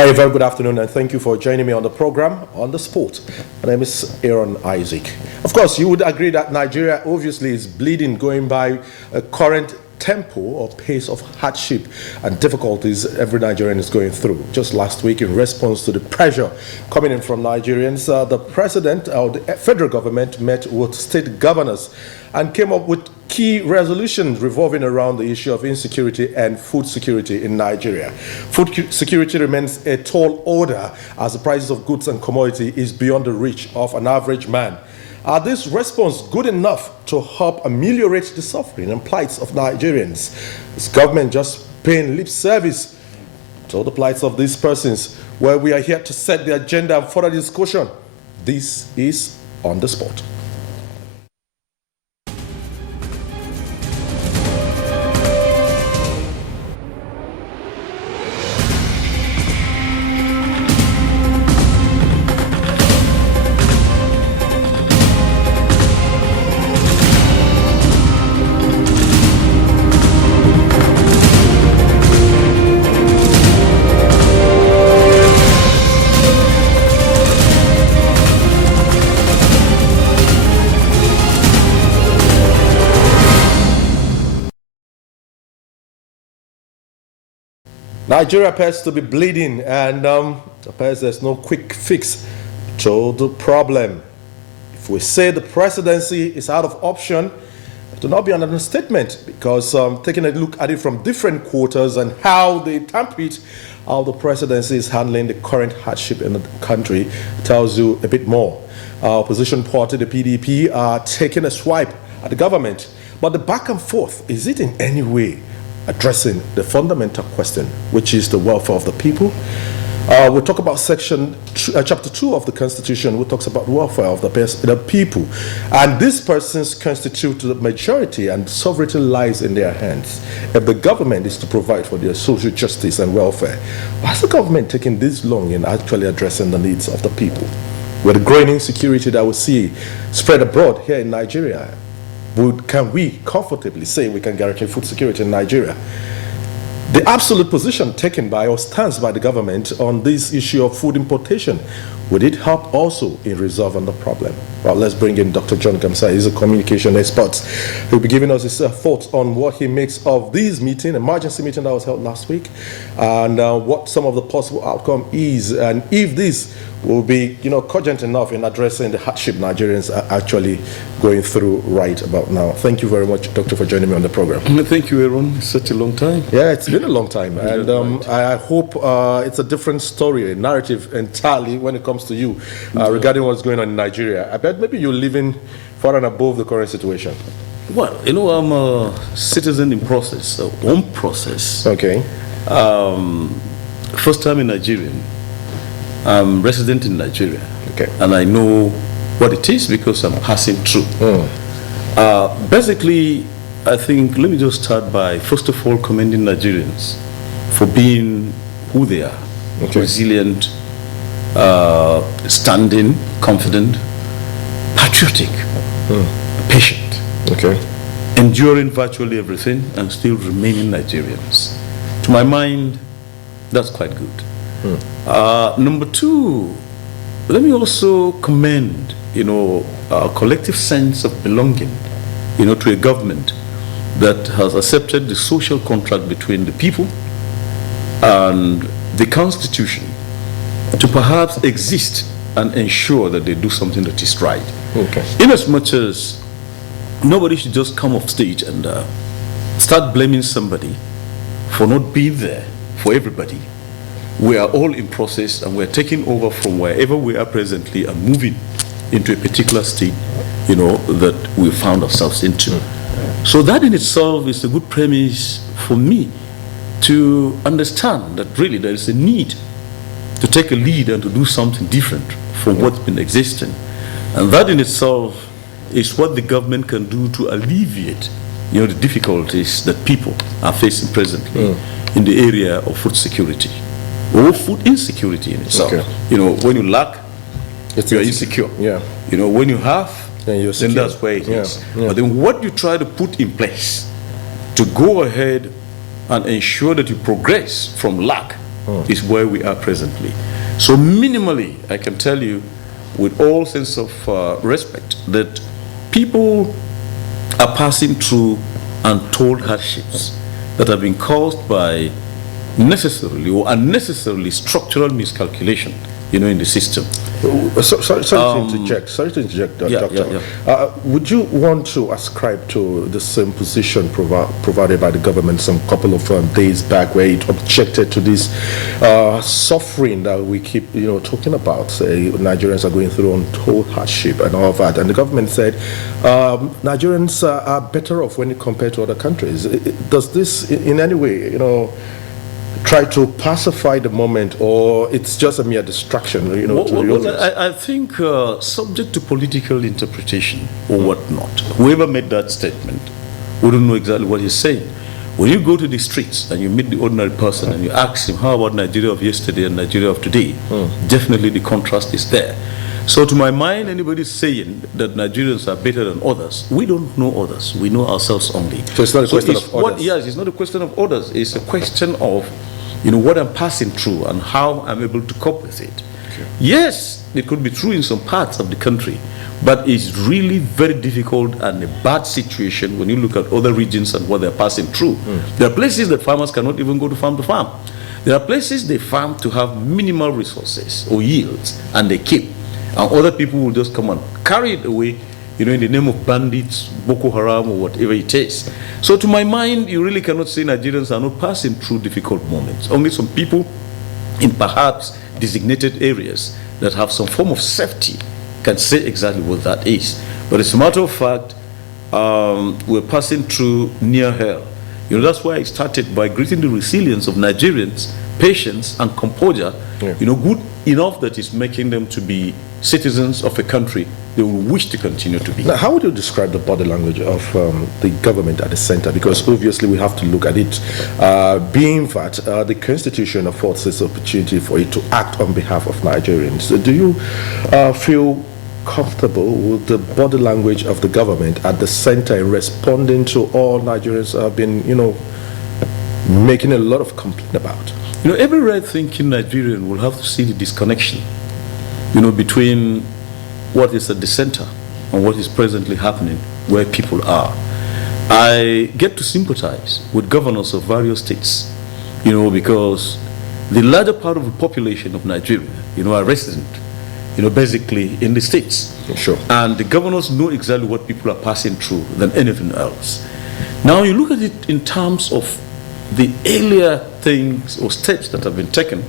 Hi, very good afternoon, and thank you for joining me on the program On the Spot. My name is Aaron Isaac. Of course, you would agree that Nigeria obviously is bleeding, going by a current tempo or pace of hardship and difficulties every Nigerian is going through. Just last week, in response to the pressure coming in from Nigerians, the president or the federal government met with state governors and came up with key resolutions revolving around the issue of insecurity and food security in Nigeria. Food security remains a tall order as the prices of goods and commodity is beyond the reach of an average man. Are this response good enough to help ameliorate the suffering and plights of Nigerians? Is government just paying lip service to the plights of these persons? Well, we are here to set the agenda and further discussion. This is On the Spot. Nigeria appears to be bleeding, and appears there's no quick fix to the problem. If we say the presidency is out of option, it will not be an understatement, because taking a look at it from different quarters and how they interpret how the presidency is handling the current hardship in the country tells you a bit more. Our opposition party, the PDP, are taking a swipe at the government, but the back and forth, is it in any way addressing the fundamental question, which is the welfare of the people? We'll talk about chapter 2 of the Constitution, which talks about welfare of the people. And these persons constitute the majority, and sovereignty lies in their hands. If the government is to provide for their social justice and welfare, why is the government taking this long in actually addressing the needs of the people? With the growing insecurity that we see spread abroad here in Nigeria, can we comfortably say we can guarantee food security in Nigeria? The absolute position taken by or stance by the government on this issue of food importation, would it help also in resolving the problem? Well, let's bring in Dr. John Gamsa. He's a communication expert. He'll be giving us his thoughts on what he makes of this meeting, emergency meeting that was held last week, and what some of the possible outcome is, and if this will be, cogent enough in addressing the hardship Nigerians are actually going through right about now. Thank you very much, Doctor, for joining me on the program. Thank you, Aaron. It's such a long time. Yeah, it's been a long time, and I hope it's a different story, a narrative entirely when it comes to you regarding what's going on in Nigeria. I bet maybe you're living far and above the current situation. Well, I'm a citizen in process, one process. Okay. First time in Nigeria. I'm resident in Nigeria. Okay. And I know what it is because I'm passing through. Basically, I think, let me just start by, first of all, commending Nigerians for being who they are. Okay. Resilient, standing, confident, patriotic, patient. Okay. Enduring virtually everything and still remaining Nigerians. To my mind, that's quite good. Number two, let me also commend, a collective sense of belonging, to a government that has accepted the social contract between the people and the Constitution to perhaps exist and ensure that they do something that is right. Okay. In as much as nobody should just come off stage and start blaming somebody for not being there for everybody. We are all in process, and we're taking over from wherever we are presently and moving into a particular state, that we found ourselves into. So that in itself is a good premise for me to understand that really there is a need to take a lead and to do something different from what's been existing. And that in itself is what the government can do to alleviate, the difficulties that people are facing presently in the area of food security. Or food insecurity in itself. Okay. When you lack, you're insecure. Yeah. When you have, then that's where it is. Yeah. But then what you try to put in place to go ahead and ensure that you progress from lack is where we are presently. So minimally, I can tell you with all sense of respect that people are passing through untold hardships that have been caused by necessarily or unnecessarily structural miscalculation, in the system. Sorry to interject, Doctor. Would you want to ascribe to the same position provided by the government some couple of days back, where it objected to this suffering that we keep, talking about? Say Nigerians are going through untold hardship and all of that, and the government said Nigerians are better off when compared to other countries. Does this in any way, try to pacify the moment, or it's just a mere distraction, I think subject to political interpretation or whatnot, whoever made that statement wouldn't know exactly what he's saying. When you go to the streets and you meet the ordinary person and you ask him, how about Nigeria of yesterday and Nigeria of today? Definitely the contrast is there. So to my mind, anybody saying that Nigerians are better than others, we don't know others. We know ourselves only. So it's not a question of others? Yes, it's not a question of others. It's a question of, what I'm passing through and how I'm able to cope with it. Okay. Yes, it could be true in some parts of the country, but it's really very difficult and a bad situation when you look at other regions and what they're passing through. There are places that farmers cannot even go to farm. There are places they farm to have minimal resources or yields, and they keep. And other people will just come and carry it away, in the name of bandits, Boko Haram, or whatever it is. So to my mind, you really cannot say Nigerians are not passing through difficult moments. Only some people in perhaps designated areas that have some form of safety can say exactly what that is. But as a matter of fact, we're passing through near hell. That's why I started by greeting the resilience of Nigerians, patience and composure, good enough that is making them to be citizens of a country they will wish to continue to be. Now, how would you describe the body language of the government at the center? Because obviously we have to look at it, being that the Constitution affords this opportunity for it to act on behalf of Nigerians. So do you feel comfortable with the body language of the government at the center in responding to all Nigerians have been, making a lot of complaint about? Every right-thinking Nigerian will have to see the disconnection, between what is at the center and what is presently happening where people are. I get to sympathize with governors of various states, because the larger part of the population of Nigeria, are resident, basically in the states. Sure. And the governors know exactly what people are passing through than anything else. Now you look at it in terms of the earlier things or steps that have been taken,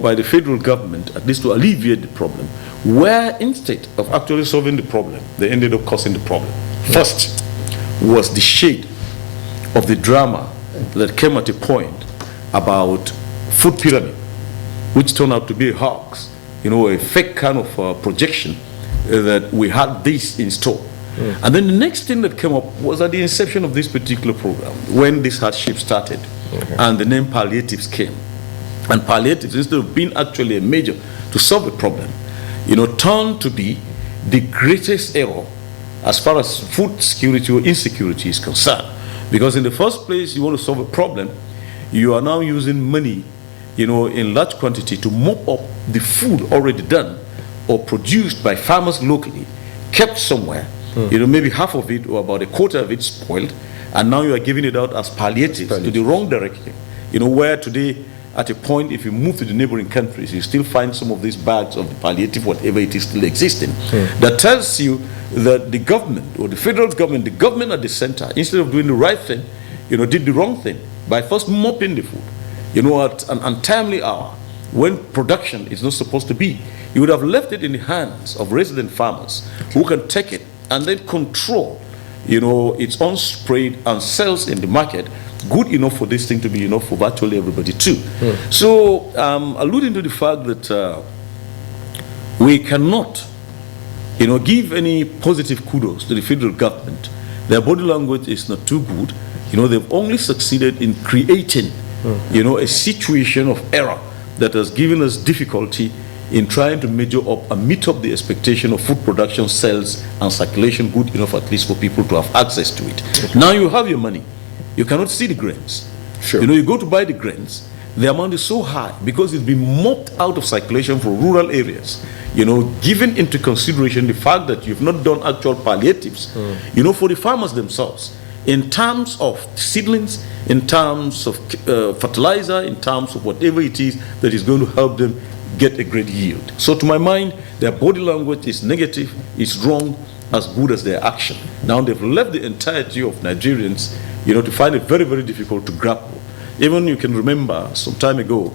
by the federal government, at least to alleviate the problem, where instead of actually solving the problem, they ended up causing the problem. First was the shade of the drama that came at a point about food pyramid, which turned out to be a hoax, a fake kind of projection that we had this in store. And then the next thing that came up was at the inception of this particular program, when this hardship started, and the name palliatives came. And palliatives, instead of being actually a measure to solve the problem, turned to be the greatest error as far as food security or insecurity is concerned. Because in the first place, you want to solve a problem, you are now using money, in large quantity to mop up the food already done or produced by farmers locally, kept somewhere, maybe half of it or about a quarter of it spoiled, and now you are giving it out as palliatives to the wrong direction. Where today, at a point, if you move to the neighboring countries, you still find some of these bags of the palliative, whatever it is, still existing. That tells you that the government, or the federal government, the government at the center, instead of doing the right thing, did the wrong thing by first mopping the food, at an untimely hour, when production is not supposed to be. You would have left it in the hands of resident farmers who can take it and then control, its own spread and sales in the market, good enough for this thing to be enough for virtually everybody too. So, alluding to the fact that we cannot, give any positive kudos to the federal government. Their body language is not too good. They've only succeeded in creating, a situation of error that has given us difficulty in trying to measure up and meet up the expectation of food production, sales, and circulation good enough at least for people to have access to it. Now you have your money. You cannot see the grains. Sure. You go to buy the grains, the amount is so high because it's been mopped out of circulation from rural areas. Given into consideration the fact that you've not done actual palliatives, for the farmers themselves, in terms of seedlings, in terms of fertilizer, in terms of whatever it is that is going to help them get a great yield. So to my mind, their body language is negative, is wrong, as good as their action. Now they've left the entirety of Nigerians, to find it very, very difficult to grapple. Even you can remember some time ago,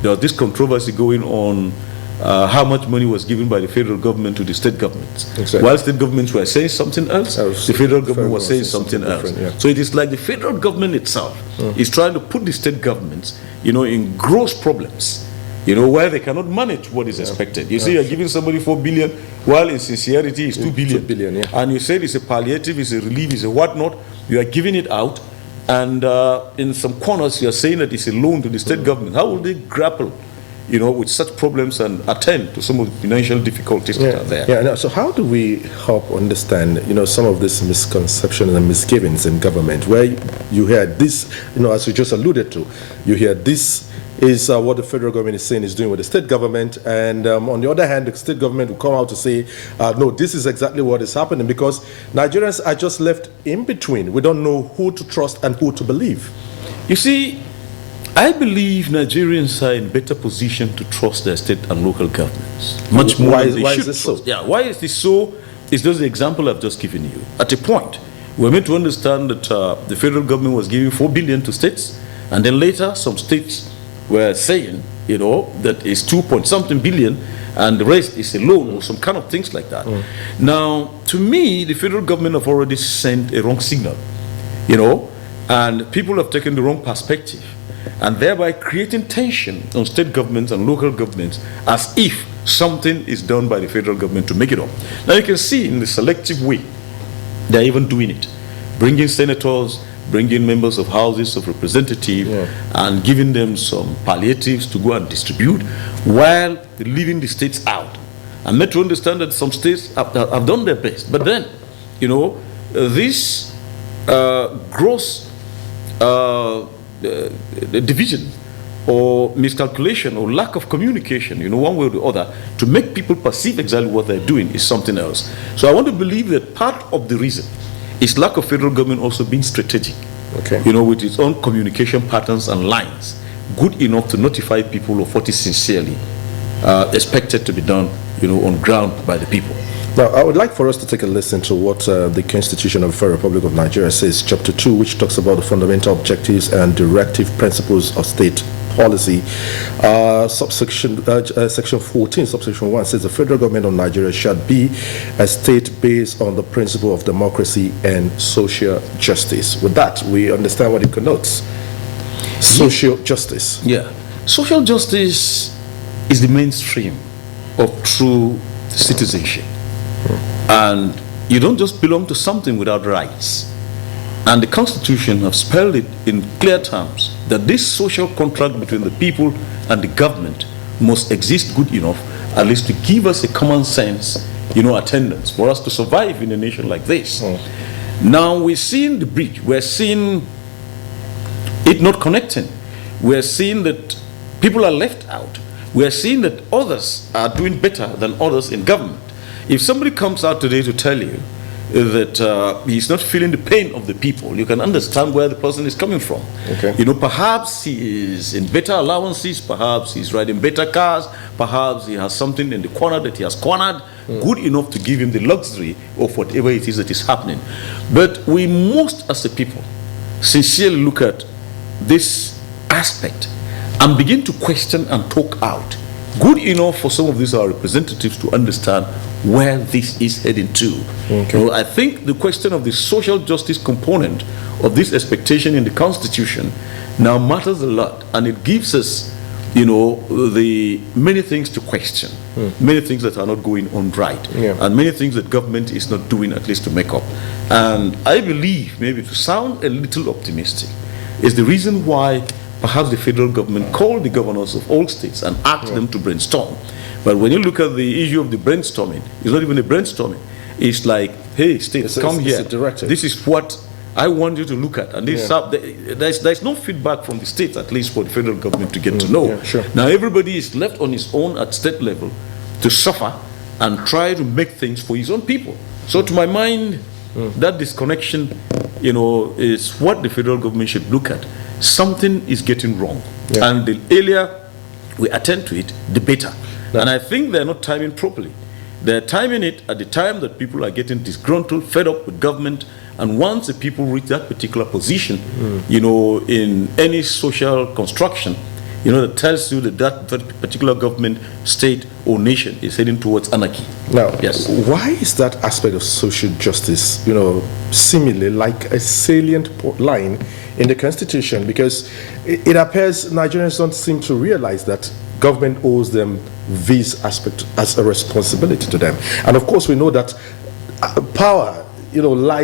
there was this controversy going on how much money was given by the federal government to the state governments. Exactly. While state governments were saying something else, the federal government was saying something else. Yeah. So it is like the federal government itself is trying to put the state governments, in gross problems, where they cannot manage what is expected. You see, you're giving somebody 4 billion, while in sincerity it's 2 billion. 2 billion, yeah. And you said it's a palliative, it's a relief, it's a whatnot. You are giving it out, and in some corners you are saying that it's a loan to the state government. How will they grapple, with such problems and attend to some of the financial difficulties that are there? Yeah. So how do we help understand, some of these misconceptions and misgivings in government, where you hear this, as you just alluded to, you hear this is what the federal government is saying is doing with the state government, and on the other hand, the state government will come out to say, no, this is exactly what is happening, because Nigerians are just left in between. We don't know who to trust and who to believe. You see, I believe Nigerians are in better position to trust their state and local governments. Much more than they should why is this trust. so? Yeah, why is this so? It's just the example I've just given you. At a point, we're meant to understand that the federal government was giving 4 billion to states, and then later some states were saying, that is 2-point-something billion, and the rest is a loan or some kind of things like that. Now, to me, the federal government have already sent a wrong signal, and people have taken the wrong perspective, and thereby creating tension on state governments and local governments as if something is done by the federal government to make it up. Now, you can see in the selective way, they're even doing it, bringing senators, bringing members of houses of representatives, and giving them some palliatives to go and distribute, while leaving the states out. I'm meant to understand that some states have done their best, but then, this gross division or miscalculation or lack of communication, one way or the other, to make people perceive exactly what they're doing is something else. So I want to believe that part of the reason is lack of federal government also being strategic, with its own communication patterns and lines, good enough to notify people of what is sincerely expected to be done, on ground by the people. Now, I would like for us to take a listen to what the Constitution of the Federal Republic of Nigeria says, Chapter 2, which talks about the fundamental objectives and directive principles of state policy. Section 14, subsection 1 says the federal government of Nigeria shall be a state based on the principle of democracy and social justice. With that, we understand what it connotes. Social justice. Yeah. Social justice is the mainstream of true citizenship. And you don't just belong to something without rights. And the Constitution has spelled it in clear terms that this social contract between the people and the government must exist good enough, at least to give us a common sense, attendance for us to survive in a nation like this. Now we're seeing the bridge. We're seeing it not connecting. We're seeing that people are left out. We're seeing that others are doing better than others in government. If somebody comes out today to tell you that he's not feeling the pain of the people, you can understand where the person is coming from. Perhaps he is in better allowances, perhaps he's riding better cars, perhaps he has something in the corner that he has cornered, good enough to give him the luxury of whatever it is that is happening. But we must, as a people, sincerely look at this aspect and begin to question and talk out. Good enough for some of these our representatives to understand where this is heading to. I think the question of the social justice component of this expectation in the Constitution now matters a lot, and it gives us, the many things to question, many things that are not going on right, and many things that government is not doing, at least to make up. And I believe, maybe to sound a little optimistic, is the reason why perhaps the federal government called the governors of all states and asked them to brainstorm. But when you look at the issue of the brainstorming, it's not even a brainstorming. It's like, hey, states, come here. This is what I want you to look at. And there's no feedback from the states, at least for the federal government to get to know. Yeah, sure. Now everybody is left on his own at state level to suffer and try to make things for his own people. So to my mind, that disconnection, is what the federal government should look at. Something is getting wrong. Yeah. And the earlier we attend to it, the better. Yeah. And I think they're not timing properly. They're timing it at the time that people are getting disgruntled, fed up with government, and once the people reach that particular position, in any social construction, that tells you that particular government, state, or nation is heading towards anarchy. Now, yes. Why is that aspect of social justice, seemingly like a salient line in the Constitution? Because it appears Nigerians don't seem to realize that government owes them this aspect as a responsibility to them. And of course, we know that power,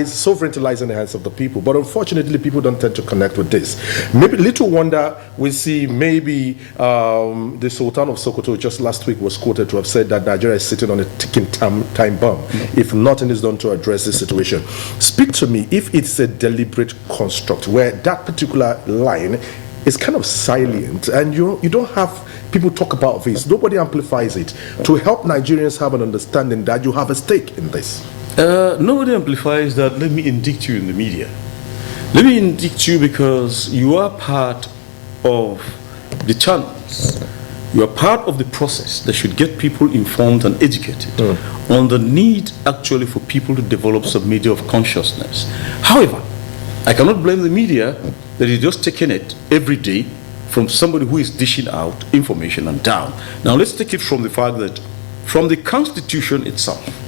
sovereignty lies in the hands of the people. But unfortunately, people don't tend to connect with this. Maybe little wonder we see maybe the Sultan of Sokoto just last week was quoted to have said that Nigeria is sitting on a ticking time bomb if nothing is done to address this situation. Speak to me if it's a deliberate construct where that particular line is kind of silent and you don't have people talk about this. Nobody amplifies it to help Nigerians have an understanding that you have a stake in this. Nobody amplifies that. Let me indict you in the media. Let me indict you because you are part of the channels. You are part of the process that should get people informed and educated on the need actually for people to develop some media of consciousness. However, I cannot blame the media that is just taking it every day from somebody who is dishing out information and down. Now let's take it from the fact that from the Constitution itself,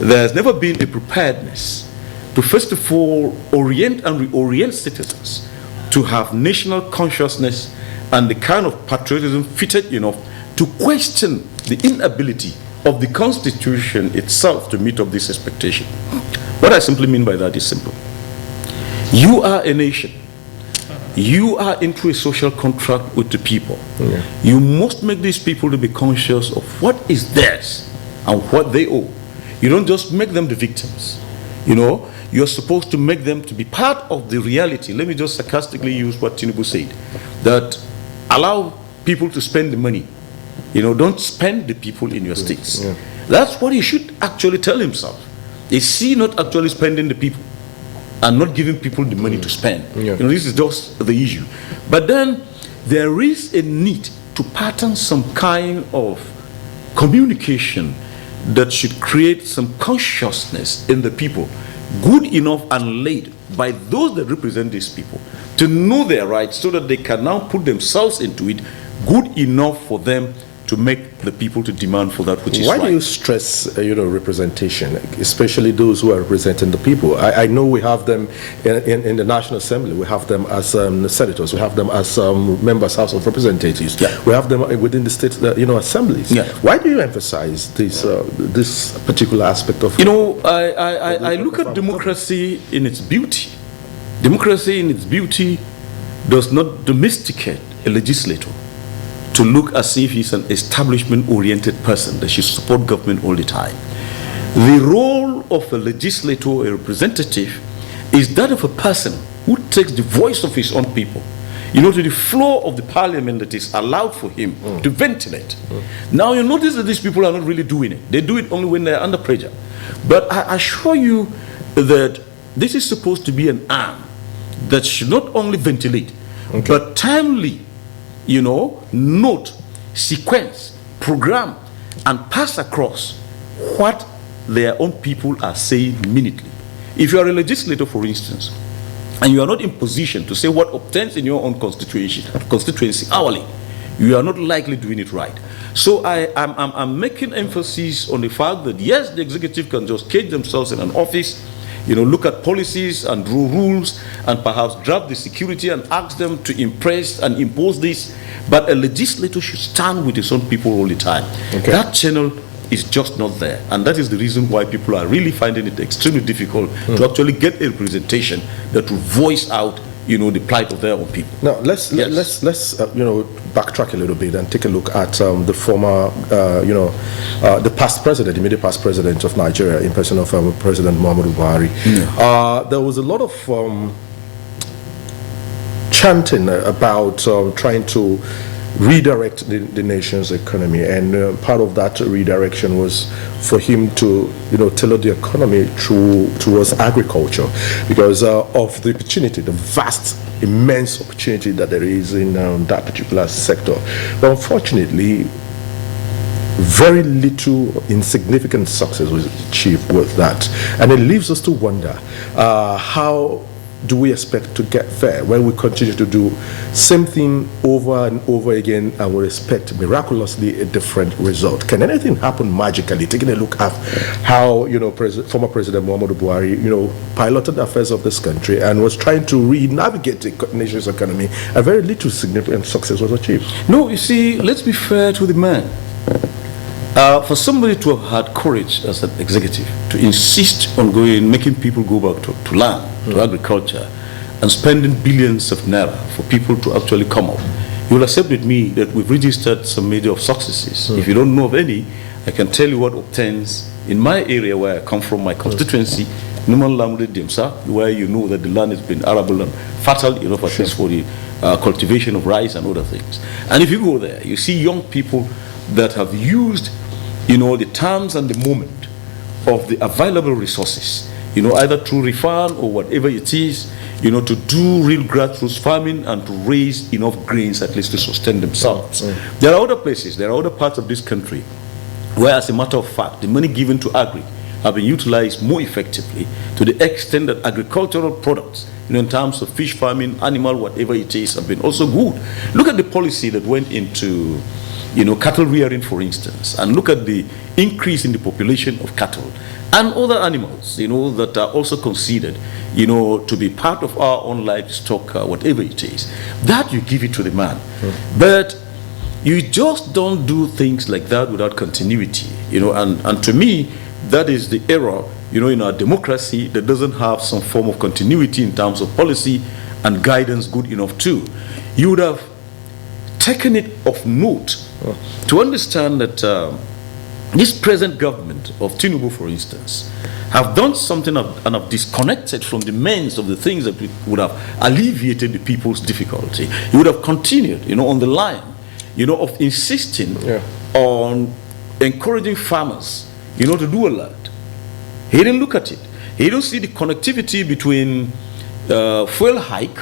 there's never been a preparedness to first of all orient and reorient citizens to have national consciousness and the kind of patriotism fitted enough to question the inability of the Constitution itself to meet up this expectation. What I simply mean by that is simple. You are a nation. You are into a social contract with the people. Yeah. You must make these people to be conscious of what is theirs and what they owe. You don't just make them the victims. You're supposed to make them to be part of the reality. Let me just sarcastically use what Tinubu said, that allow people to spend the money. Don't spend the people in your states. Yeah. That's what he should actually tell himself. Is he not actually spending the people and not giving people the money to spend? Yeah. This is just the issue. But then there is a need to pattern some kind of communication that should create some consciousness in the people, good enough and laid by those that represent these people, to know their rights so that they can now put themselves into it, good enough for them to make the people to demand for that which is right. Why do you stress, representation, especially those who are representing the people? I know we have them in the National Assembly. We have them as senators. We have them as members, House of Representatives. Yeah. We have them within the state, assemblies. Yeah. Why do you emphasize this particular aspect of? I look at democracy in its beauty. Democracy in its beauty does not domesticate a legislator to look as if he's an establishment-oriented person that should support government all the time. The role of a legislator, a representative, is that of a person who takes the voice of his own people, to the floor of the parliament that is allowed for him to ventilate. Now you notice that these people are not really doing it. They do it only when they're under pressure. But I assure you that this is supposed to be an arm that should not only ventilate, but timely, note, sequence, program, and pass across what their own people are saying minutely. If you are a legislator, for instance, and you are not in position to say what obtains in your own constituency hourly, you are not likely doing it right. So I'm making emphasis on the fact that yes, the executive can just cage themselves in an office, look at policies and draw rules and perhaps draft the security and ask them to impress and impose this. But a legislator should stand with his own people all the time. That channel is just not there. And that is the reason why people are really finding it extremely difficult to actually get a representation that will voice out the plight of their own people. Now let's backtrack a little bit and take a look at the former, the past president, immediate past president of Nigeria, in person of President Muhammadu Buhari. There was a lot of chanting about trying to redirect the nation's economy, and part of that redirection was for him to tailor the economy towards agriculture, because of the opportunity, the vast, immense opportunity that there is in that particular sector. But unfortunately, very little insignificant success was achieved with that, and it leaves us to wonder how do we expect to get there when we continue to do same thing over and over again and we expect miraculously a different result? Can anything happen magically? Taking a look at how former President Muhammadu Buhari piloted the affairs of this country and was trying to re-navigate the nation's economy, and very little significant success was achieved. No, you see, let's be fair to the man. For somebody to have had courage as an executive to insist on making people go back to land, to agriculture, and spending billions of naira for people to actually come up, you will accept with me that we've registered some major successes. If you don't know of any, I can tell you what obtains in my area where I come from, my constituency, Numan Lamre Dimsa, where you know that the land has been arable and fertile, at least for the cultivation of rice and other things. And if you go there, you see young people that have used the terms and the moment of the available resources, either through refund or whatever it is, to do real grassroots farming and to raise enough grains at least to sustain themselves. There are other places, there are other parts of this country where, as a matter of fact, the money given to agri have been utilized more effectively, to the extent that agricultural products, in terms of fish farming, animal, whatever it is, have been also good. Look at the policy that went into cattle rearing, for instance, and look at the increase in the population of cattle and other animals, that are also considered, to be part of our own livestock, whatever it is. That you give it to the man. But you just don't do things like that without continuity, and to me, that is the error, in our democracy that doesn't have some form of continuity in terms of policy and guidance good enough too. You would have taken it of note to understand that this present government of Tinubu, for instance, have done something and have disconnected from the means of the things that would have alleviated the people's difficulty. You would have continued, on the line, of insisting on encouraging farmers, to do a lot. He didn't look at it. He didn't see the connectivity between fuel hike,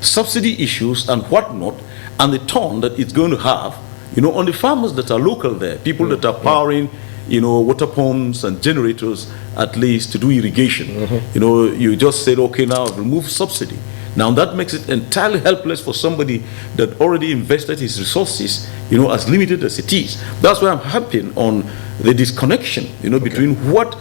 subsidy issues, and whatnot, and the turn that it's going to have, on the farmers that are local there, people that are powering, water pumps and generators, at least to do irrigation. You just said, okay, now remove subsidy. Now that makes it entirely helpless for somebody that already invested his resources, as limited as it is. That's why I'm happy on the disconnection, between what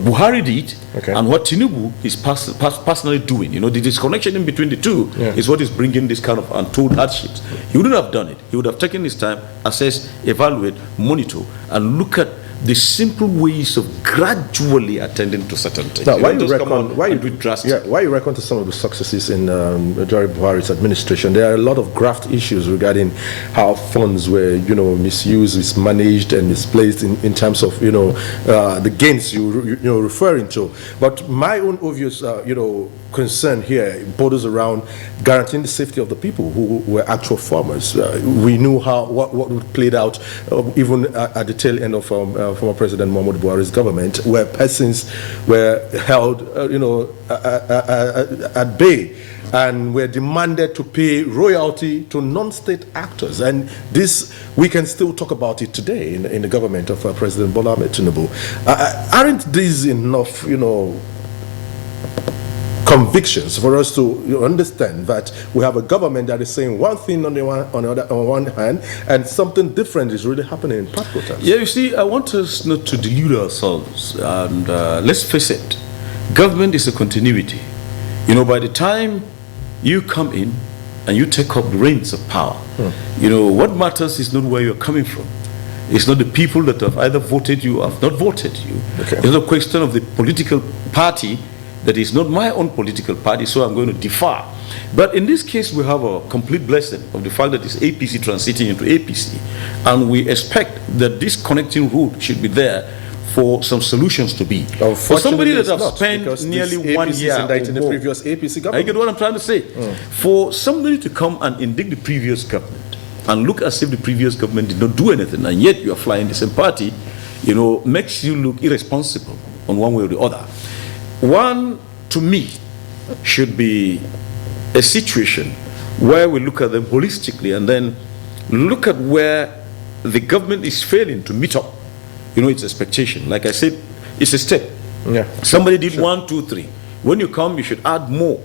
Buhari did and what Tinubu is personally doing. The disconnection in between the two is what is bringing this kind of untold hardships. He wouldn't have done it. He would have taken his time, assess, evaluate, monitor, and look at the simple ways of gradually attending to certain things. Now, why you reckon to some of the successes in Jari Buhari's administration? There are a lot of graft issues regarding how funds were, misused, mismanaged, and misplaced in terms of, the gains you're referring to. But my own obvious, concern here borders around guaranteeing the safety of the people who were actual farmers. We knew what would played out even at the tail end of former President Muhammadu Buhari's government, where persons were held, at bay and were demanded to pay royalty to non-state actors. And this, we can still talk about it today in the government of President Bola Ahmed Tinubu. Aren't these enough, convictions for us to understand that we have a government that is saying one thing on one hand, and something different is really happening in practical terms? Yeah, you see, I want us not to delude ourselves, and let's face it, government is a continuity. By the time you come in and you take up the reins of power, what matters is not where you're coming from. It's not the people that have either voted you or have not voted you. It's a question of the political party that is not my own political party, so I'm going to defer. But in this case, we have a complete blessing of the fact that it's APC transiting into APC, and we expect that this connecting route should be there for some solutions to be. For somebody that has spent nearly 1 year in the previous APC government. I get what I'm trying to say. For somebody to come and indict the previous government and look as if the previous government did not do anything, and yet you are flying the same party, makes you look irresponsible on one way or the other. One, to me, should be a situation where we look at them holistically and then look at where the government is failing to meet up its expectation. Like I said, it's a step. Yeah. Somebody did 1, 2, 3. When you come, you should add more,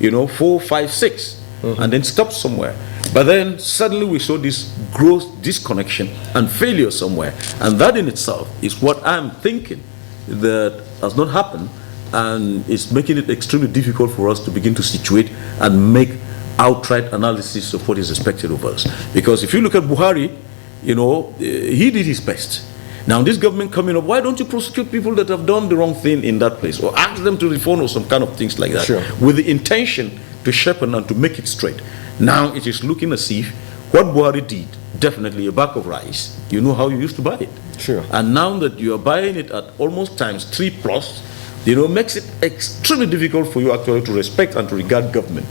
4, 5, 6, and then stop somewhere. But then suddenly we saw this gross disconnection and failure somewhere. And that in itself is what I'm thinking that has not happened, and it's making it extremely difficult for us to begin to situate and make outright analysis of what is expected of us. Because if you look at Buhari, he did his best. Now, this government coming up, why don't you prosecute people that have done the wrong thing in that place, or ask them to reform or some kind of things like that, with the intention to sharpen and to make it straight. Now, it is looking as if what Buhari did, definitely a bag of rice, you know how you used to buy it. Sure. And now that you are buying it at almost times 3 plus, makes it extremely difficult for you actually to respect and to regard government,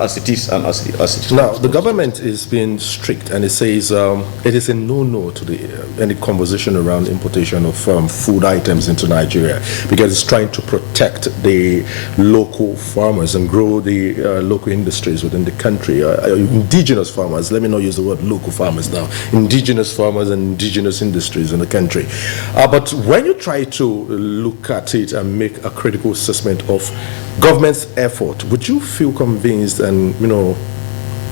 as it is and as it is. Now, the government is being strict, and it says it is a no-no to any conversation around importation of food items into Nigeria, because it's trying to protect the local farmers and grow the local industries within the country. Indigenous farmers, let me not use the word local farmers now, indigenous farmers and indigenous industries in the country. But when you try to look at it and make a critical assessment of government's effort, would you feel convinced and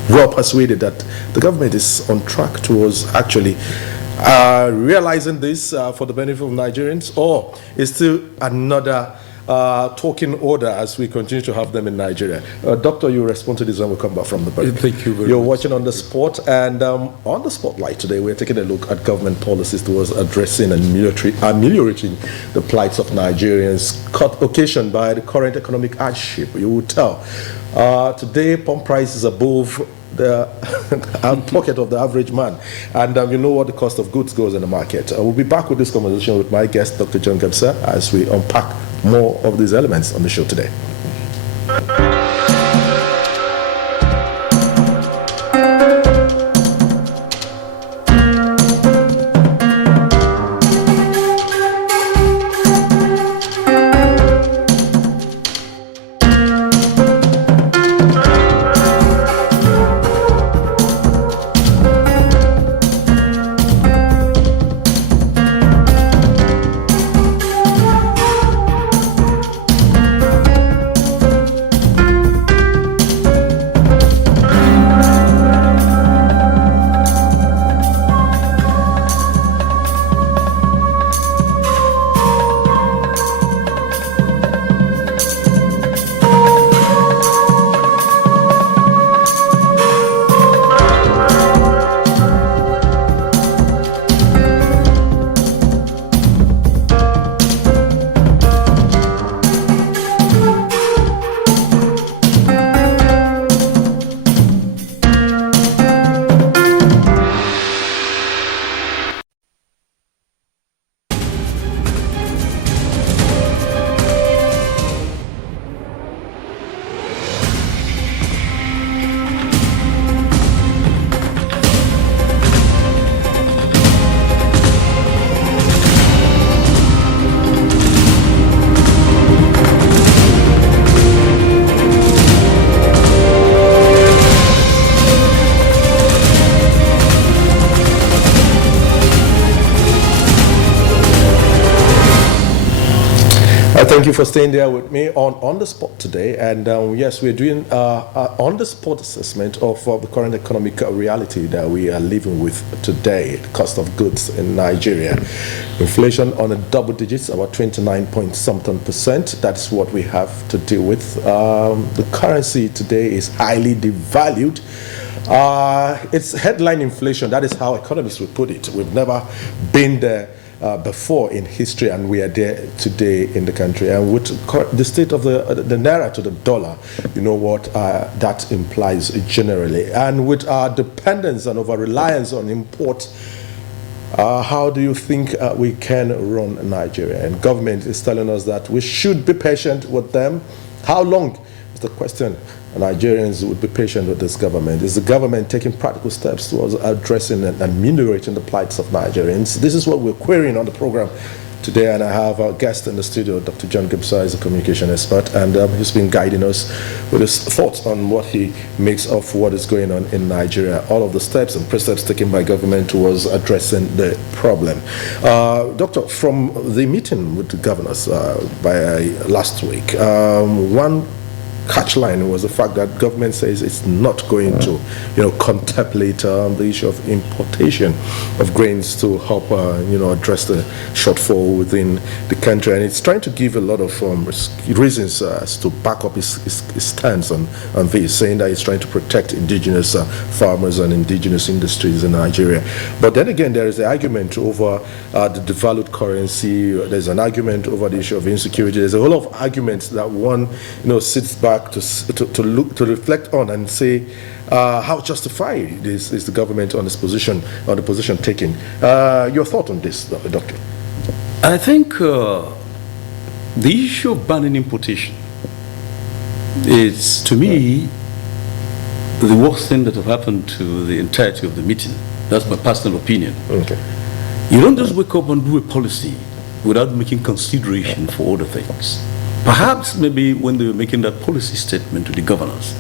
well persuaded that the government is on track towards actually realizing this for the benefit of Nigerians, or is still another talking order as we continue to have them in Nigeria? Doctor, you respond to this when we come back from the break. Thank you very much. You're watching On the Spot, and on the Spotlight today, we're taking a look at government policies towards addressing and ameliorating the plights of Nigerians occasioned by the current economic hardship. You will tell. Today, pump price is above the pocket of the average man, and you know what the cost of goods goes in the market. We'll be back with this conversation with my guest, Dr. John Gebser, as we unpack more of these elements on the show today. Thank you for staying there with me on the Spot today. And yes, we're doing on the spot assessment of the current economic reality that we are living with today. The cost of goods in Nigeria. Inflation on a double digits, about 29-point-something%. That's what we have to deal with. The currency today is highly devalued. It's headline inflation. That is how economists would put it. We've never been there before in history, and we are there today in the country. And with the state of the naira to the dollar, you know what that implies generally. And with our dependence and over-reliance on import, how do you think we can run Nigeria? And government is telling us that we should be patient with them. How long is the question? Nigerians would be patient with this government. Is the government taking practical steps towards addressing and ameliorating the plights of Nigerians? This is what we're querying on the program today, and I have our guest in the studio, Dr. John Gibson, is a communication expert, and he's been guiding us with his thoughts on what he makes of what is going on in Nigeria, all of the steps and precepts taken by government towards addressing the problem. Doctor, from the meeting with the governors last week, one catchline was the fact that government says it's not going to, contemplate the issue of importation of grains to help, address the shortfall within the country, and it's trying to give a lot of reasons to back up his stance on this, saying that it's trying to protect indigenous farmers and indigenous industries in Nigeria. But then again, there is the argument over the devalued currency. There's an argument over the issue of insecurity. There's a whole lot of arguments that one, sits back to look, to reflect on and say how justified is the government on this position, on the position taken. Your thought on this, Doctor? I think the issue of banning importation is, to me, the worst thing that have happened to the entirety of the meeting. That's my personal opinion. Okay. You don't just wake up and do a policy without making consideration for other things. Perhaps maybe when they were making that policy statement to the governors,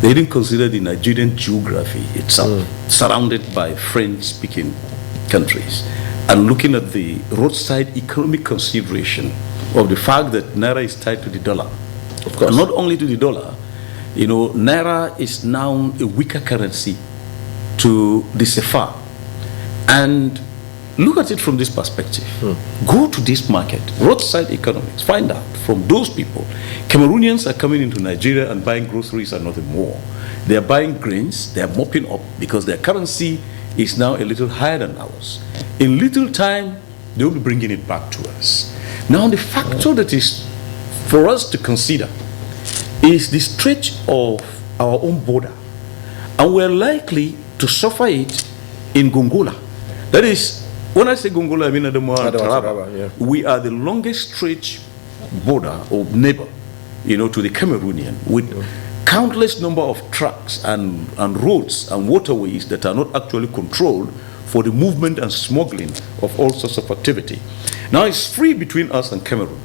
they didn't consider the Nigerian geography itself, surrounded by French-speaking countries, and looking at the roadside economic consideration of the fact that Naira is tied to the dollar. Of course. And not only to the dollar, Naira is now a weaker currency to the CFA. And look at it from this perspective. Go to this market, roadside economics, find out from those people. Cameroonians are coming into Nigeria and buying groceries and nothing more. They are buying grains, they are mopping up because their currency is now a little higher than ours. In little time, they will be bringing it back to us. Now, the factor that is for us to consider is the stretch of our own border. And we're likely to suffer it in Gongola. That is, when I say Gongola, I mean Adamawa and Taraba. Yeah. We are the longest stretch border or neighbor, to the Cameroonian, with countless number of tracks and roads and waterways that are not actually controlled for the movement and smuggling of all sorts of activity. Now it's free between us and Cameroon,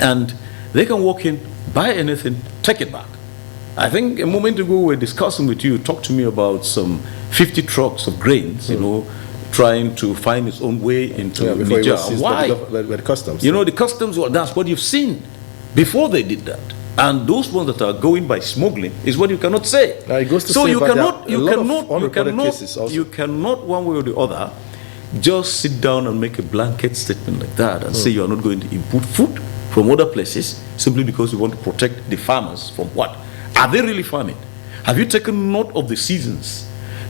and they can walk in, buy anything, take it back. I think a moment ago we were discussing with you, talked to me about some 50 trucks of grains, trying to find its own way into Niger. Why? By the customs. The customs, well, that's what you've seen before they did that. And those ones that are going by smuggling is what you cannot say. It goes to so say you cannot, you cannot one way or the other just sit down and make a blanket statement like that and say you are not going to import food from other places simply because you want to protect the farmers from what? Are they really farming? Have you taken note of the seasons?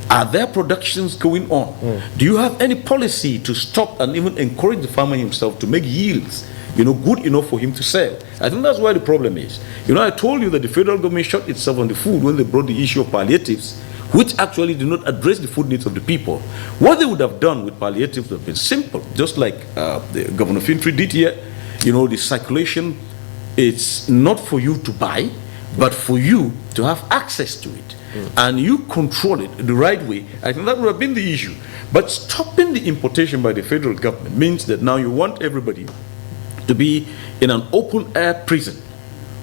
Are there productions going on? Do you have any policy to stop and even encourage the farmer himself to make yields, good enough for him to sell? I think that's why the problem is. I told you that the federal government shot itself on the food when they brought the issue of palliatives, which actually did not address the food needs of the people. What they would have done with palliatives would have been simple, just like the Governor Fintry did here. The circulation, it's not for you to buy, but for you to have access to it. And you control it the right way. I think that would have been the issue. But stopping the importation by the federal government means that now you want everybody to be in an open air prison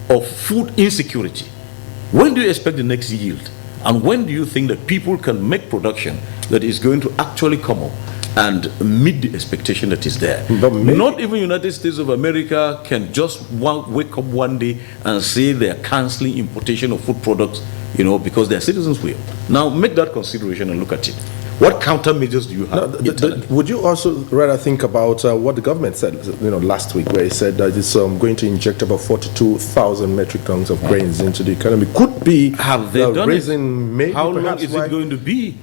of food insecurity. When do you expect the next yield? And when do you think that people can make production that is going to actually come up and meet the expectation that is there? Not even United States of America can just wake up one day and say they're canceling importation of food products, because their citizens will. Now make that consideration and look at it. What countermeasures do you have? Would you also rather think about what the government said, last week, where it said that it's going to inject about 42,000 metric tons of grains into the economy? Could be have they done raising it? maybe how long is it going to be?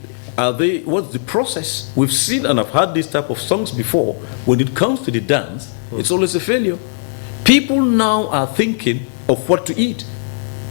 what's the process? We've seen and I've heard this type of songs before. When it comes to the dance, it's always a failure. People now are thinking of what to eat.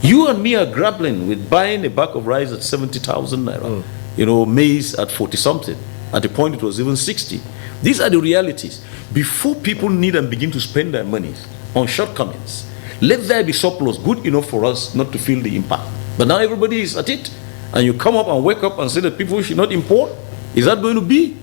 You and me are grappling with buying a bag of rice at 70,000 naira, maize at 40 something. At the point it was even 60. These are the realities. Before people need and begin to spend their money on shortcomings, let there be surplus good enough for us not to feel the impact. But now everybody is at it, and you come up and wake up and say that people should not import. Is that going to be?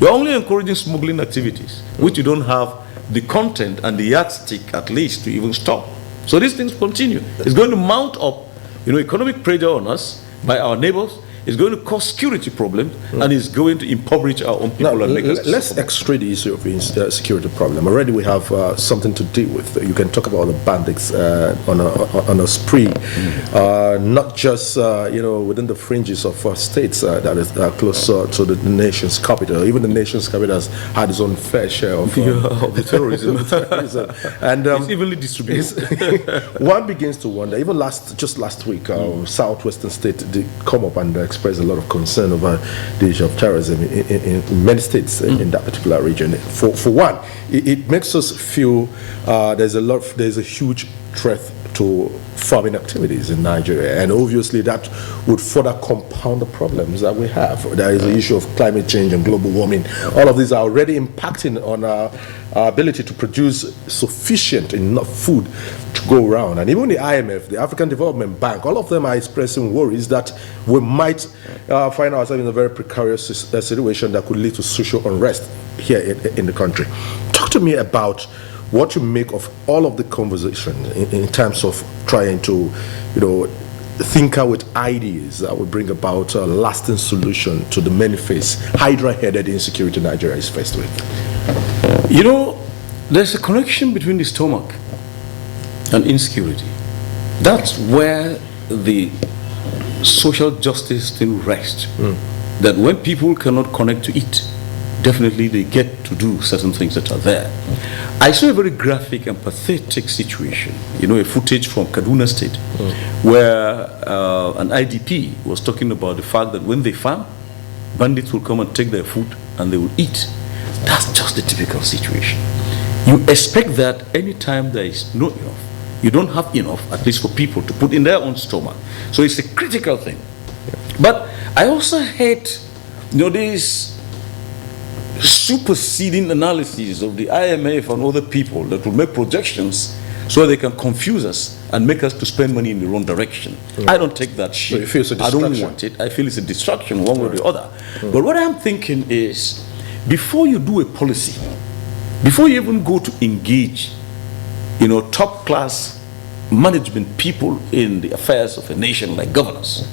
You're only encouraging smuggling activities, which you don't have the content and the yardstick at least to even stop. So these things continue. It's going to mount up, economic pressure on us by our neighbors. It's going to cause security problems, and it's going to impoverish our own people. Now, and make us let's extract the issue of the security problem. Already we have something to deal with. You can talk about the bandits on a spree, not just within the fringes of states that is close to the nation's capital. Even the nation's capital has had its own fair share of the terrorism. And it's evenly distributed. One begins to wonder. Even last week, southwestern state did come up and express a lot of concern over the issue of terrorism in many states in that particular region. For one, it makes us feel there's a huge threat to farming activities in Nigeria, and obviously that would further compound the problems that we have. There is the issue of climate change and global warming. All of these are already impacting on our ability to produce sufficient enough food to go around. And even the IMF, the African Development Bank, all of them are expressing worries that we might find ourselves in a very precarious situation that could lead to social unrest here in the country. Talk to me about what you make of all of the conversation in terms of trying to, think out with ideas that will bring about a lasting solution to the many-faced, hydra-headed insecurity Nigeria is faced with. There's a connection between the stomach and insecurity. That's where the social justice thing rests. That when people cannot connect to it, definitely they get to do certain things that are there. I saw a very graphic and pathetic situation, a footage from Kaduna State, where an IDP was talking about the fact that when they farm, bandits will come and take their food and they will eat. That's just the typical situation. You expect that anytime there is not enough, you don't have enough, at least for people to put in their own stomach. So it's a critical thing. But I also hate, this superseding analysis of the IMF and other people that will make projections so they can confuse us and make us to spend money in the wrong direction. I don't take that shit. So you feel it's a I don't distraction? want it. I feel it's a distraction one way or the other. But what I'm thinking is, before you do a policy, before you even go to engage, top class management people in the affairs of a nation like governors,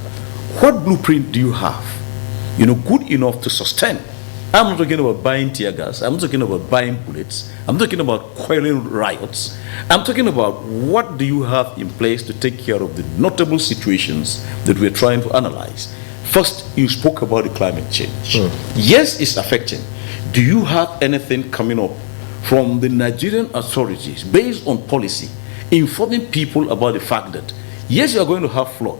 what blueprint do you have, good enough to sustain? I'm not talking about buying tear gas. I'm not talking about buying bullets. I'm talking about quelling riots. I'm talking about what do you have in place to take care of the notable situations that we're trying to analyze. First, you spoke about the climate change. Yes, it's affecting. Do you have anything coming up from the Nigerian authorities based on policy, informing people about the fact that, yes, you're going to have flood.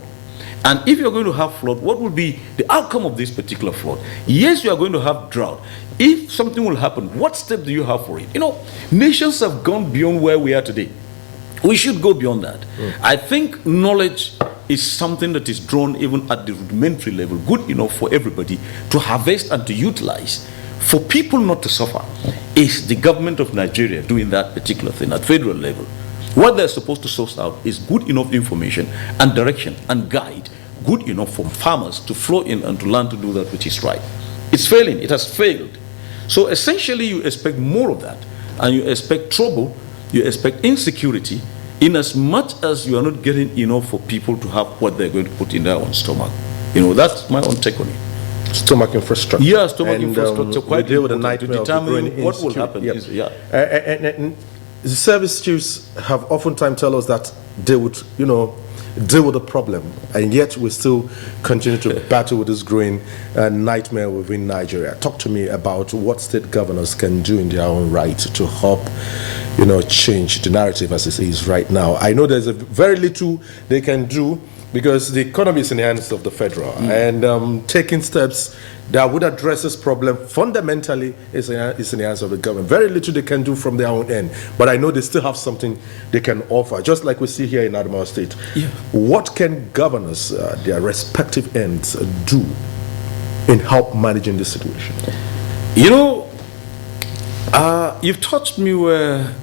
And if you're going to have flood, what will be the outcome of this particular flood? Yes, you are going to have drought. If something will happen, what step do you have for it? Nations have gone beyond where we are today. We should go beyond that. I think knowledge is something that is drawn even at the rudimentary level, good enough for everybody to harvest and to utilize. For people not to suffer, is the government of Nigeria doing that particular thing at federal level. What they're supposed to source out is good enough information and direction and guide, good enough for farmers to flow in and to learn to do that which is right. It's failing. It has failed. So essentially you expect more of that, and you expect trouble, you expect insecurity, in as much as you are not getting enough for people to have what they're going to put in their own stomach. That's my own take on it. Stomach infrastructure. Yeah, stomach infrastructure. We deal with the nightmare to determine of what will happen. Yep. And the service chiefs have oftentimes tell us that they would, deal with the problem, and yet we still continue to battle with this growing nightmare within Nigeria. Talk to me about what state governors can do in their own right to help, change the narrative as it is right now. I know there's a very little they can do because the economy is in the hands of the federal, and taking steps that would address this problem fundamentally is in the hands of the government. Very little they can do from their own end, but I know they still have something they can offer, just like we see here in Adamawa State. Yeah. What can governors, their respective ends, do in help managing this situation? You've touched me where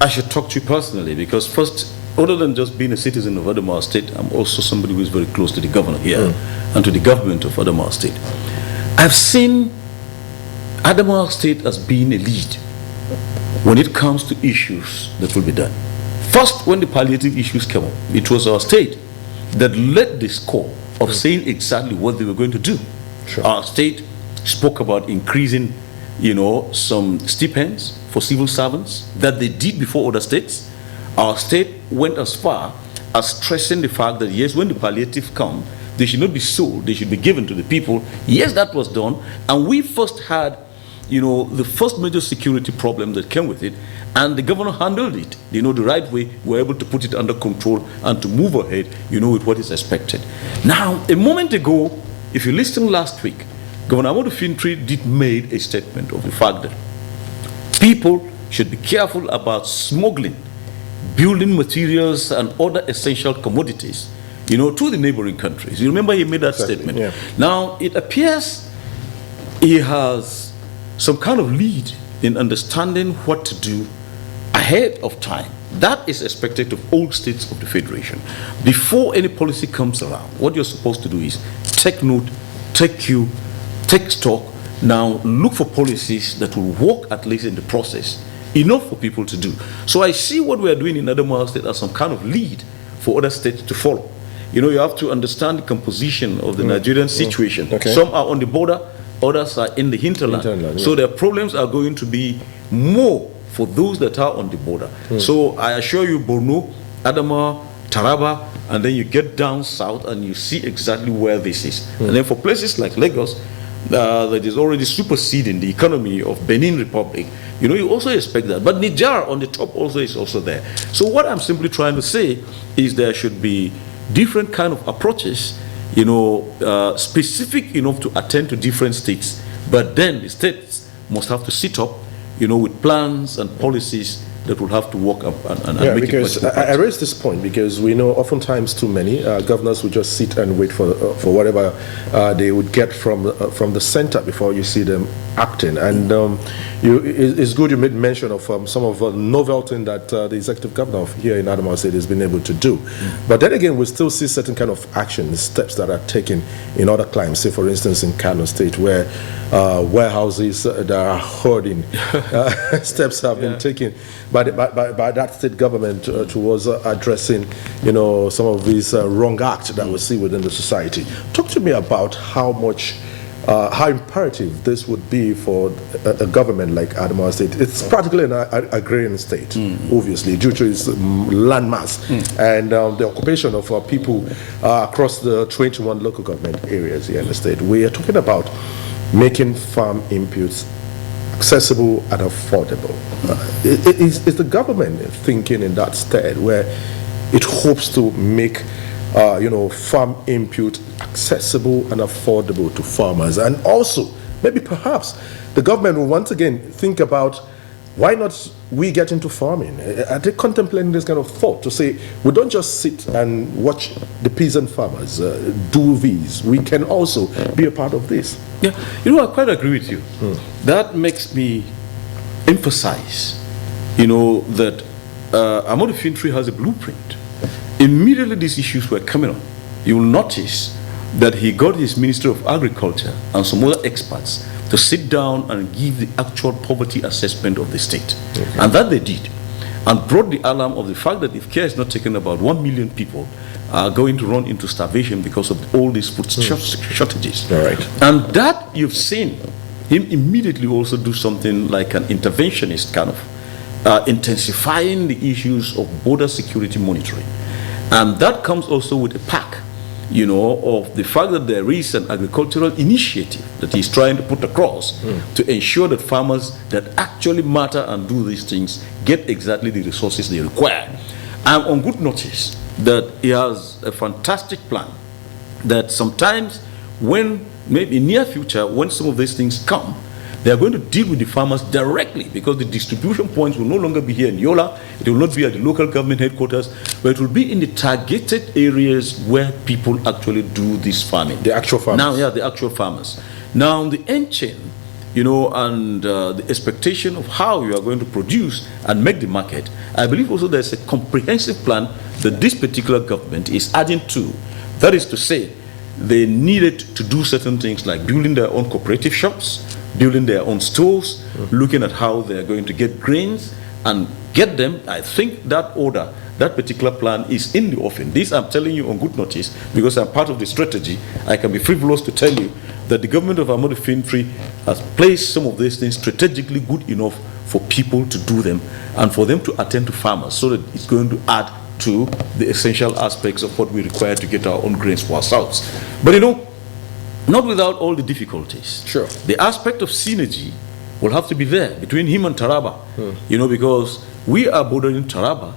I should talk to you personally, because first, other than just being a citizen of Adamawa State, I'm also somebody who is very close to the governor here and to the government of Adamawa State. I've seen Adamawa State as being a lead when it comes to issues that will be done. First, when the palliative issues came up, it was our state that led the score of saying exactly what they were going to do. Sure. Our state spoke about increasing, some stipends for civil servants that they did before other states. Our state went as far as stressing the fact that, yes, when the palliative come, they should not be sold, they should be given to the people. Yes, that was done. And we first had, the first major security problem that came with it, and the governor handled it, the right way. We were able to put it under control and to move ahead, with what is expected. Now, a moment ago, if you listened last week, Governor Amadou Fintri did made a statement of the fact that people should be careful about smuggling building materials and other essential commodities, to the neighboring countries. You remember he made that statement. Yeah. Now, it appears he has some kind of lead in understanding what to do ahead of time. That is expected of all states of the Federation. Before any policy comes around, what you're supposed to do is take note, take cue, take stock. Now, look for policies that will work at least in the process, enough for people to do. So I see what we are doing in Adamawa State as some kind of lead for other states to follow. You have to understand the composition of the Nigerian situation. Okay. Some are on the border, others are in the hinterland. Yeah. So their problems are going to be more for those that are on the border. So I assure you, Borno, Adamawa, Taraba, and then you get down south and you see exactly where this is. And then for places like Lagos, that is already superseding the economy of Benin Republic, you also expect that. But Niger on the top also is also there. So what I'm simply trying to say is there should be different kind of approaches, specific enough to attend to different states. But then the states must have to sit up, with plans and policies that will have to work up and make because it much I raise this point because we know oftentimes too many governors will just sit and wait for whatever they would get from the center before you see them acting. And it's good you made mention of some of the novelty that the executive governor of here in Adamawa State has been able to do. But then again, we still see certain kind of actions, steps that are taken in other climes. Say, for instance, in Kano State, where warehouses that are hoarding steps have been taken by that state government towards addressing, some of these wrong acts that we see within the society. Talk to me about how imperative this would be for a government like Adamawa State. It's practically an agrarian state, obviously, due to its land mass and the occupation of people across the 21 local government areas here in the state. We are talking about making farm inputs accessible and affordable. Is the government thinking in that stead where it hopes to make farm input accessible and affordable to farmers? And also, maybe perhaps the government will once again think about why not we get into farming? Are they contemplating this kind of thought to say, we don't just sit and watch the peasant farmers do these, we can also be a part of this? Yeah, I quite agree with you. That makes me emphasize, that Amadou Fintri has a blueprint. Immediately these issues were coming on, you will notice that he got his Minister of Agriculture and some other experts to sit down and give the actual poverty assessment of the state. Okay. And that they did. And brought the alarm of the fact that if care is not taken, about 1 million people are going to run into starvation because of all these food shortages. All right. And that you've seen him immediately also do something like an interventionist kind of intensifying the issues of border security monitoring. And that comes also with a pack of the fact that there is an agricultural initiative that he's trying to put across to ensure that farmers that actually matter and do these things get exactly the resources they require. I'm on good notice that he has a fantastic plan that sometimes when, maybe in near future, when some of these things come, they are going to deal with the farmers directly, because the distribution points will no longer be here in Yola, it will not be at the local government headquarters, but it will be in the targeted areas where people actually do this farming. The actual farmers. Now, yeah, the actual farmers. Now, the end chain, and the expectation of how you are going to produce and make the market, I believe also there's a comprehensive plan that this particular government is adding to. That is to say, they needed to do certain things like building their own cooperative shops, building their own stores, looking at how they are going to get grains and get them. I think that order, that particular plan is in the offing. This I'm telling you on good notice, because I'm part of the strategy. I can be frivolous to tell you that the government of Ahmadu Fintri has placed some of these things strategically good enough for people to do them and for them to attend to farmers, so that it's going to add to the essential aspects of what we require to get our own grains for ourselves. But not without all the difficulties. Sure. The aspect of synergy will have to be there between him and Taraba, because we are bordering Taraba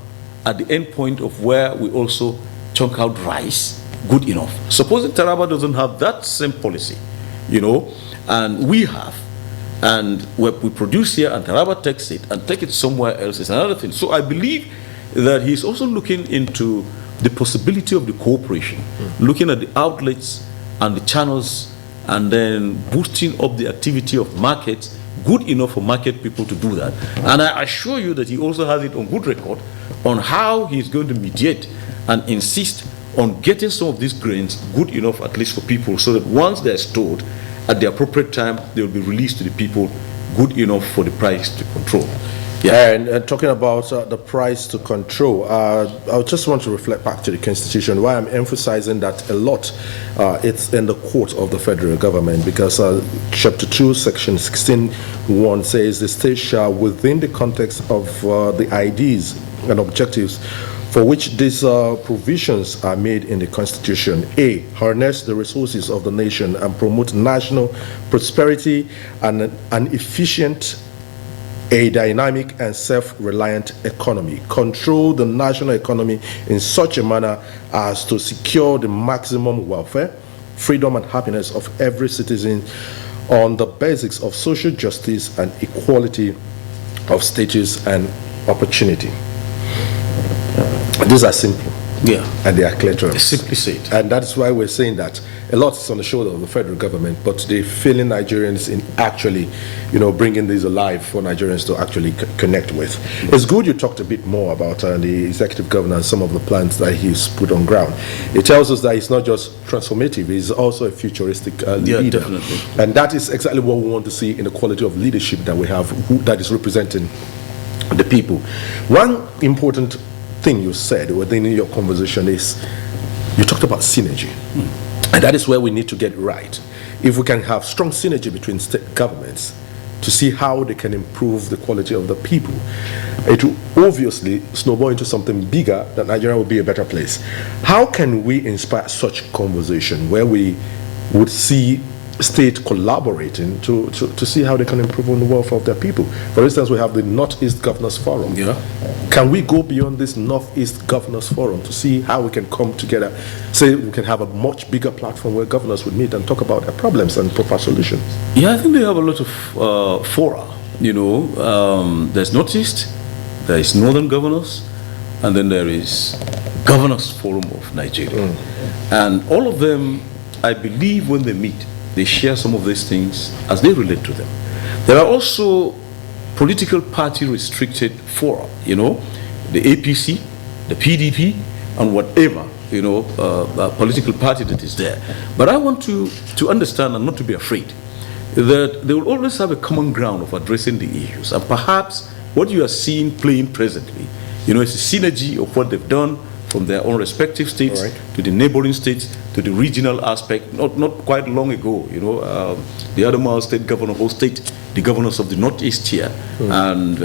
at the end point of where we also chunk out rice good enough. Supposing Taraba doesn't have that same policy, and we have, and what we produce here and Taraba takes it and take it somewhere else is another thing. So I believe that he's also looking into the possibility of the cooperation, looking at the outlets and the channels, and then boosting up the activity of markets good enough for market people to do that. And I assure you that he also has it on good record on how he's going to mediate and insist on getting some of these grains good enough, at least for people, so that once they're stored at the appropriate time, they will be released to the people good enough for the price to control. Yeah, and talking about the price to control, I just want to reflect back to the Constitution, why I'm emphasizing that a lot. It's in the court of the federal government, because Chapter 2, Section 16(1) says the state shall, within the context of the ideas and objectives for which these provisions are made in the Constitution, A, harness the resources of the nation and promote national prosperity and an efficient, a dynamic and self-reliant economy. Control the national economy in such a manner as to secure the maximum welfare, freedom and happiness of every citizen on the basics of social justice and equality of status and opportunity. These are simple. Yeah. And they are clear terms. Simply said. And that's why we're saying that a lot is on the shoulder of the federal government, but they're failing Nigerians in actually, bringing these alive for Nigerians to actually connect with. It's good you talked a bit more about the executive governor and some of the plans that he's put on ground. It tells us that it's not just transformative, he's also a futuristic leader. Yeah, definitely. And that is exactly what we want to see in the quality of leadership that we have, that is representing the people. One important thing you said within your conversation is you talked about synergy, and that is where we need to get right. If we can have strong synergy between state governments to see how they can improve the quality of the people, it will obviously snowball into something bigger, that Nigeria will be a better place. How can we inspire such conversation where we would see state collaborating to see how they can improve on the welfare of their people? For instance, we have the Northeast Governors Forum. Yeah. Can we go beyond this Northeast Governors Forum to see how we can come together, say we can have a much bigger platform where governors would meet and talk about their problems and proper solutions? Yeah, I think they have a lot of fora. There's Northeast, there is Northern Governors, and then there is Governors Forum of Nigeria. And all of them, I believe, when they meet, they share some of these things as they relate to them. There are also political party restricted fora, the APC, the PDP, and whatever, political party that is there. But I want to understand and not to be afraid that they will always have a common ground of addressing the issues. And perhaps what you are seeing playing presently, it's a synergy of what they've done from their own respective states, right, to the neighboring states, to the regional aspect. Not quite long ago, the Adamawa State Governor of whole state, the governors of the Northeast here, and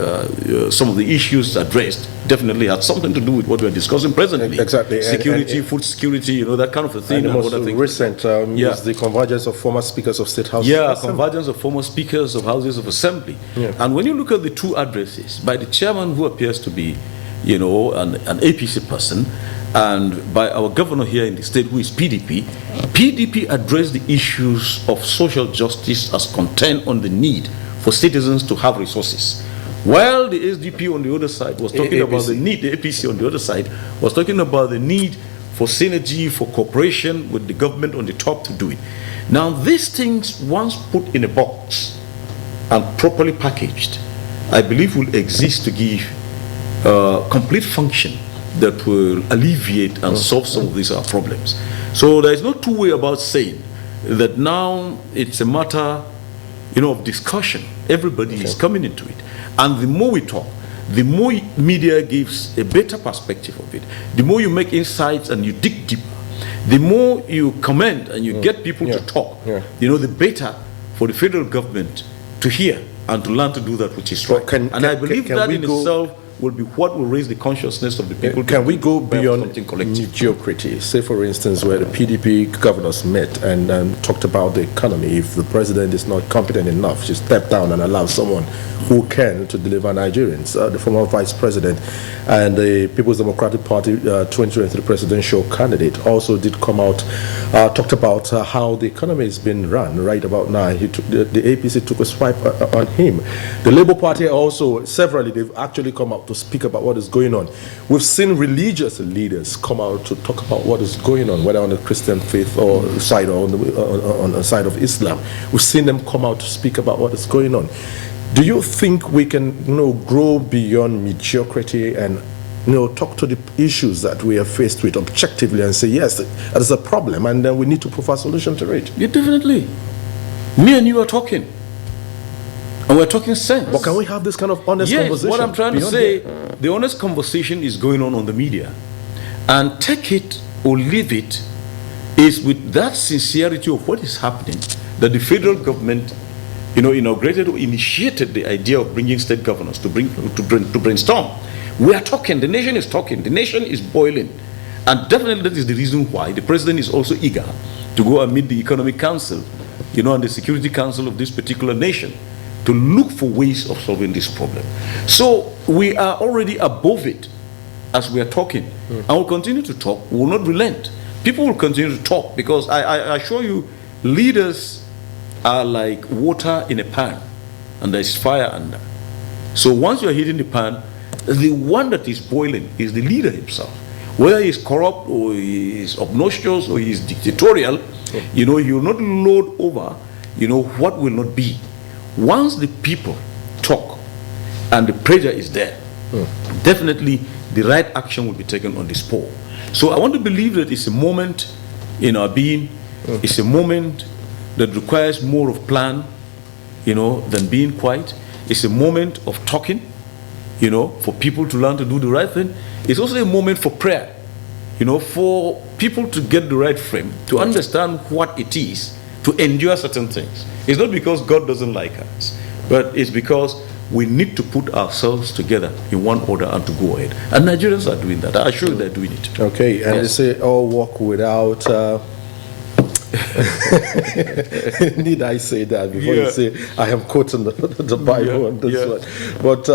some of the issues addressed definitely had something to do with what we're discussing presently. Exactly. Security, food security, that kind of a thing. And the most recent is the convergence of former speakers of state houses. Yeah, convergence of former speakers of houses of assembly. Yeah. And when you look at the two addresses, by the chairman who appears to be, an APC person, and by our governor here in the state who is PDP, PDP addressed the issues of social justice as contained on the need for citizens to have resources. While the SDP on the other side was talking about the need, the APC on the other side was talking about the need for synergy, for cooperation with the government on the top to do it. Now, these things, once put in a box and properly packaged, I believe will exist to give complete function that will alleviate and solve some of these problems. So there is no two way about saying that now it's a matter, of discussion. Everybody is coming into it. And the more we talk, the more media gives a better perspective of it. The more you make insights and you dig deeper, the more you comment and you get people to talk, the better for the federal government to hear and to learn to do that which is right. I believe that in itself will be what will raise the consciousness of the people. Can we go beyond mediocrity? Say, for instance, where the PDP governors met and talked about the economy. If the president is not competent enough, just step down and allow someone who can to deliver Nigerians. The former vice president and the People's Democratic Party 2023 presidential candidate also did come out, talked about how the economy is being run right about now. The APC took a swipe on him. The Labour Party also, severally, they've actually come out to speak about what is going on. We've seen religious leaders come out to talk about what is going on, whether on the Christian faith or side or on the side of Islam. We've seen them come out to speak about what is going on. Do you think we can, grow beyond mediocrity and, talk to the issues that we are faced with objectively and say, yes, that is a problem, and then we need to provide a solution to it? Yeah, definitely. Me and you are talking. And we're talking sense. But can we have this kind of honest conversation? What I'm trying to say, the honest conversation is going on the media. And take it or leave it is with that sincerity of what is happening that the federal government, inaugurated or initiated the idea of bringing state governors to brainstorm. We are talking, the nation is talking, the nation is boiling. And definitely that is the reason why the president is also eager to go and meet the Economic Council, and the Security Council of this particular nation, to look for ways of solving this problem. So we are already above it as we are talking. And we'll continue to talk. We will not relent. People will continue to talk because I assure you, leaders are like water in a pan and there's fire under. So once you're hitting the pan, the one that is boiling is the leader himself. Whether he's corrupt or he's obnoxious or he's dictatorial, he will not load over, what will not be. Once the people talk and the pressure is there, definitely the right action will be taken on the spot. So I want to believe that it's a moment in our being, it's a moment that requires more of plan, than being quiet. It's a moment of talking, for people to learn to do the right thing. It's also a moment for prayer, for people to get the right frame, to understand what it is, to endure certain things. It's not because God doesn't like us, but it's because we need to put ourselves together in one order and to go ahead. And Nigerians are doing that. I assure you they're doing it. Okay, and they say all walk without... Need I say that before you say I am quoting the Bible on this one? But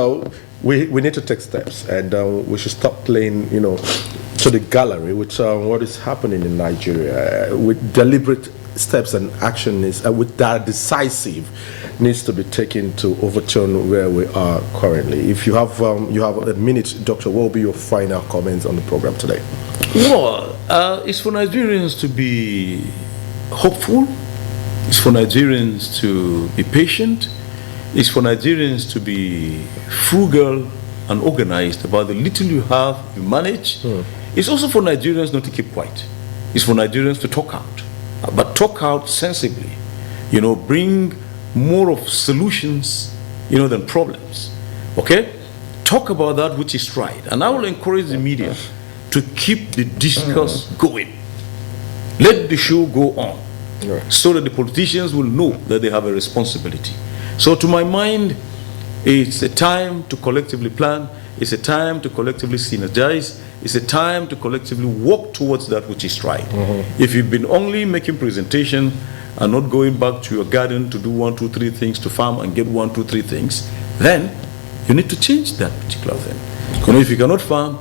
we need to take steps, and we should stop playing, to the gallery with what is happening in Nigeria. With deliberate steps and action with that decisive needs to be taken to overturn where we are currently. If you have a minute, Doctor, what will be your final comments on the program today? Well, it's for Nigerians to be hopeful. It's for Nigerians to be patient. It's for Nigerians to be frugal and organized about the little you have, you manage. It's also for Nigerians not to keep quiet. It's for Nigerians to talk out, but talk out sensibly. Bring more of solutions, than problems. Okay? Talk about that which is right. And I will encourage the media to keep the discourse going. Let the show go on, so that the politicians will know that they have a responsibility. So to my mind, it's a time to collectively plan. It's a time to collectively synergize. It's a time to collectively work towards that which is right. If you've been only making presentation and not going back to your garden to do 1, 2, 3 things, to farm and get 1, 2, 3 things, then you need to change that particular thing. You know, if you cannot farm,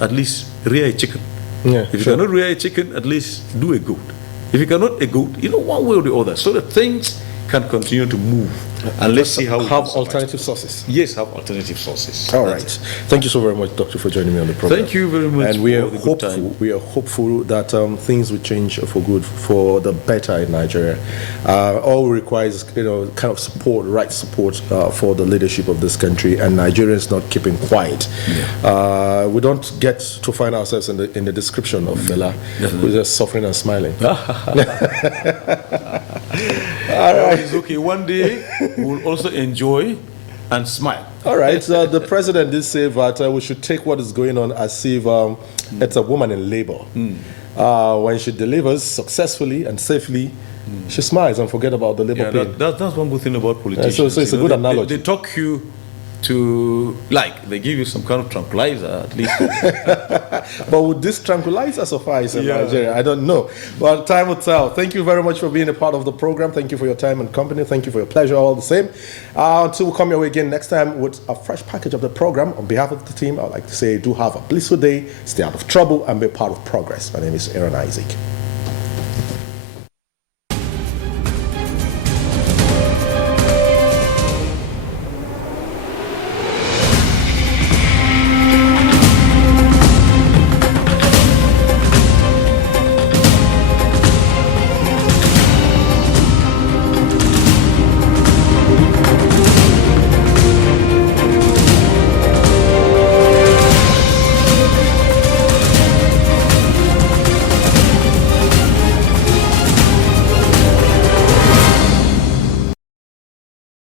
at least rear a chicken. Yeah, if you cannot rear a chicken, at least do a goat. If you cannot a goat, you know, one way or the other, so that things can continue to move. And let's see how we have can alternative sources. Yes, have alternative sources. All right. Thank you so very much, Doctor, for joining me on the program. Thank you very much. And we are for the good time. hopeful. We are hopeful that things will change for good, for the better in Nigeria. All we require is, kind of support, right support for the leadership of this country, and Nigerians not keeping quiet. Yeah. We don't get to find ourselves in the description of Fela. We're just suffering and smiling. All right. It's okay. One day we'll also enjoy and smile. All right. The president did say that we should take what is going on as if it's a woman in labor. When she delivers successfully and safely, she smiles and forget about the labor pain. That's one good thing about politicians. So it's a good analogy. They talk you to, like, they give you some kind of tranquilizer at least. But would this tranquilizer suffice in Nigeria? I don't know. Well, time will tell. Thank you very much for being a part of the program. Thank you for your time and company. Thank you for your pleasure, all the same. Until we come your way again next time with a fresh package of the program, on behalf of the team, I'd like to say do have a blissful day, stay out of trouble, and be part of progress. My name is Aaron Isaac.